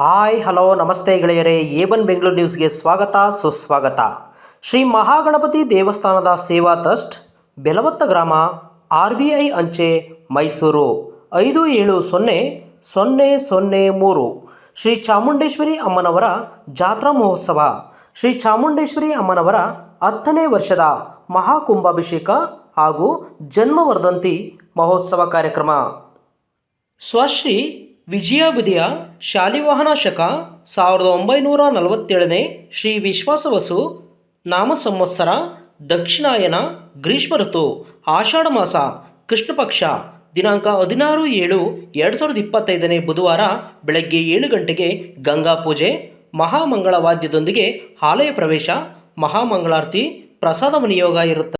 Hi, hello, ನಮಸ್ತೆ ಗೆಳೆಯರೇ. ಏಬನ್ ಬೆಂಗಳೂರು ನ್ಯೂಸ್ಗೆ ಸ್ವಾಗತ, ಸುಸ್ವಾಗತ. ಶ್ರೀ ಮಹಾಗಣಪತಿ ದೇವಸ್ಥಾನದ ಸೇವಾ ಟ್ರಸ್ಟ್, ಬೆಲವತ್ತ ಗ್ರಾಮ, ಆರ್ ಬಿ ಐ ಅಂಚೆ, ಮೈಸೂರು, ಐದು ಏಳು ಸೊನ್ನೆ ಸೊನ್ನೆ ಸೊನ್ನೆ ಮೂರು. ಶ್ರೀ ಚಾಮುಂಡೇಶ್ವರಿ ಅಮ್ಮನವರ ಜಾತ್ರಾ ಮಹೋತ್ಸವ. ಶ್ರೀ ಚಾಮುಂಡೇಶ್ವರಿ ಅಮ್ಮನವರ ಹತ್ತನೇ ವರ್ಷದ ಮಹಾಕುಂಭಾಭಿಷೇಕ ಹಾಗೂ ಜನ್ಮವರ್ಧಂತಿ ಮಹೋತ್ಸವ ಕಾರ್ಯಕ್ರಮ. ಸ್ವಶ್ರೀ ವಿಜಯಾಬುದಿಯ ಶಾಲಿವಾಹನ ಶಕ ಸಾವಿರದ ಒಂಬೈನೂರ ನಲವತ್ತೇಳನೇ ಶ್ರೀ ವಿಶ್ವಾಸವಸು ನಾಮ ಸಂವತ್ಸರ ದಕ್ಷಿಣಾಯನ ಗ್ರೀಷ್ಮ ಋತು ಆಷಾಢ ಮಾಸ ಕೃಷ್ಣ ಪಕ್ಷ ದಿನಾಂಕ ಹದಿನಾರು ಏಳು ಎರಡು ಸಾವಿರದ ಇಪ್ಪತ್ತೈದನೇ ಬುಧವಾರ ಬೆಳಗ್ಗೆ ಏಳು ಗಂಟೆಗೆ ಗಂಗಾ ಪೂಜೆ ಮಹಾಮಂಗಳ ವಾದ್ಯದೊಂದಿಗೆ ಆಲಯ ಪ್ರವೇಶ, ಮಹಾಮಂಗಳಾರತಿ, ಪ್ರಸಾದ ವಿನಿಯೋಗ ಇರುತ್ತದೆ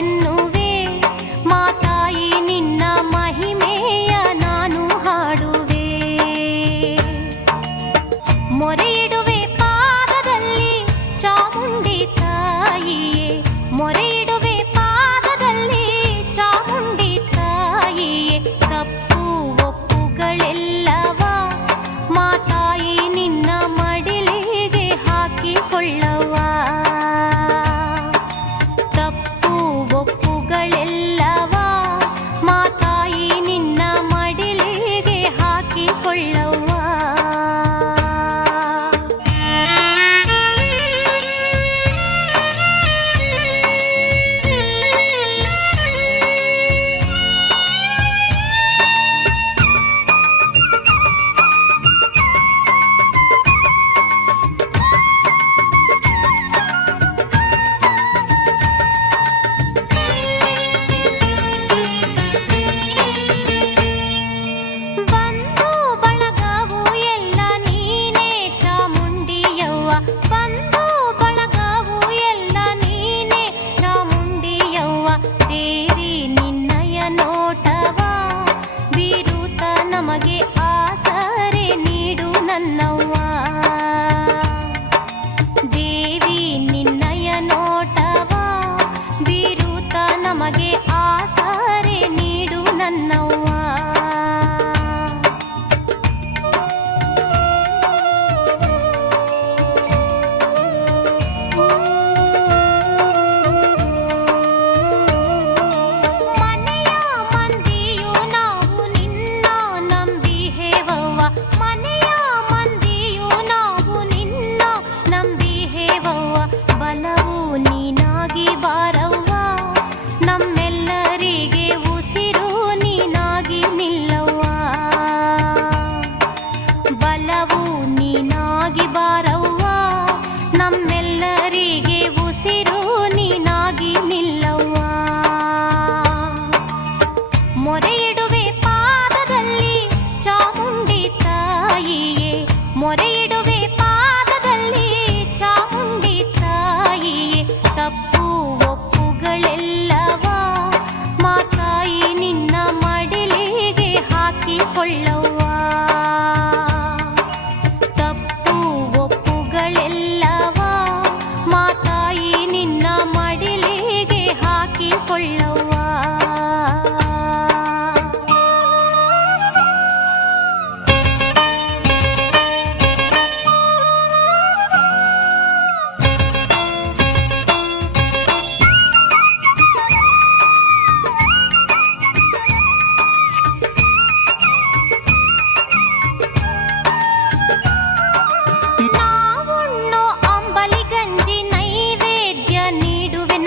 ಪ್ರಸಾದ ನಮಗೆ ಆಸರೆ ನೀಡು ನನ್ನ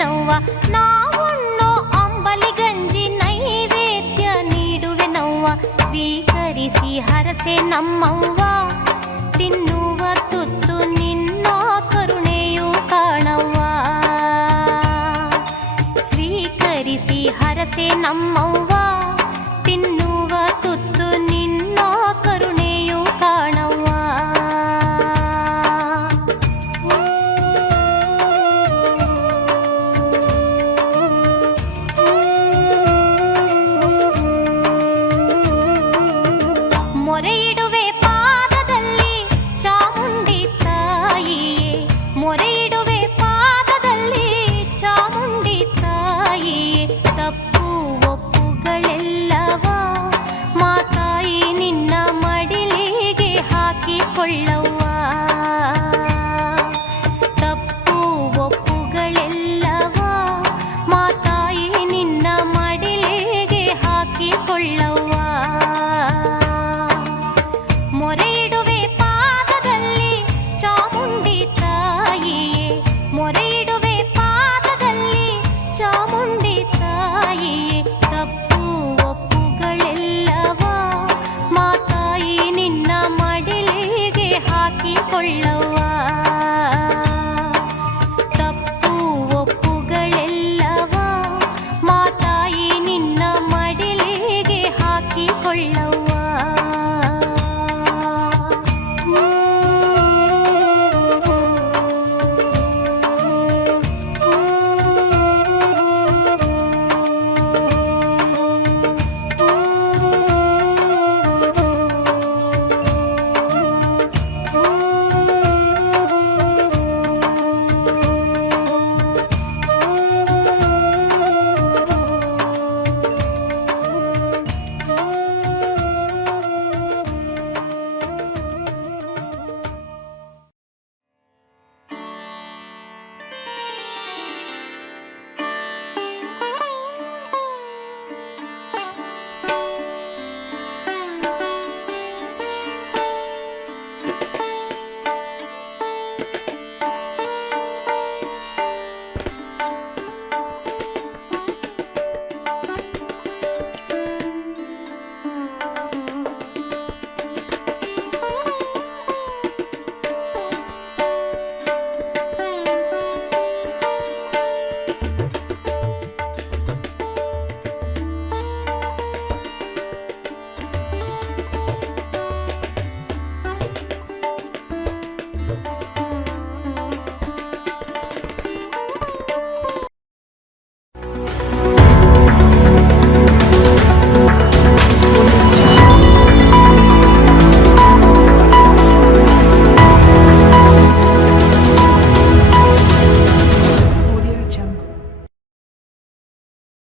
ನವ್ವ ನಾವುಣ್ಣೋ ಅಂಬಲಿ ಗಂಜಿ ನೈವೇದ್ಯ ನೀಡುವೆ ನವ್ವ ಸ್ವೀಕರಿಸಿ ಹರಸೆ ನಮ್ಮವ್ವ. ತಿನ್ನುವ ತುತ್ತು ನಿನ್ನ ಕರುಣೆಯು ಕಾಣವ್ವ. ಸ್ವೀಕರಿಸಿ ಹರಸೆ ನಮ್ಮವ್ವ.